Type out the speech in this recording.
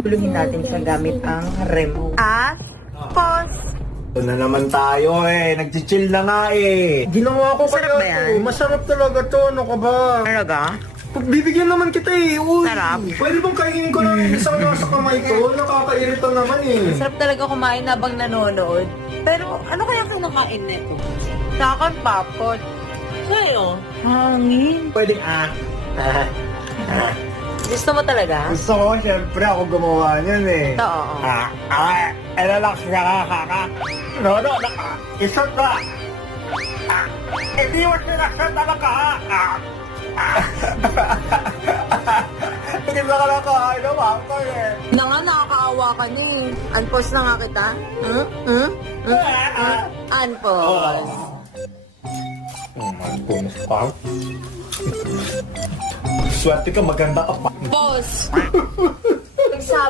Tuluhin natin siya gamit ang remo. At, pause. Ito na naman tayo eh. Nag-chill na nga eh. Ginawa ko Masarap ba kaya yan? to. Masarap talaga to. Ano ka ba? Talaga? Bibigyan naman kita eh. Uy. Sarap. Pwede bang kainin ko lang yung isang nasa kamay ko? Nakakairita naman eh. Sarap talaga kumain habang nanonood. Pero, ano kaya kinakain nito? Sa akin, papot. Sa'yo? Hangin. Pwede Gusto mo talaga? Gusto ko, syempre ako gumawa niyan eh. Ito, oo. Relax ka. No, isa ka. Hindi mo sinasya talaga. Hindi ba ka nakakain naman ko eh. Na nga, nakakaawa ka na eh. Unpause na nga kita. Unpause. Bonus pa. Swerte ka, maganda ka pa. Pause.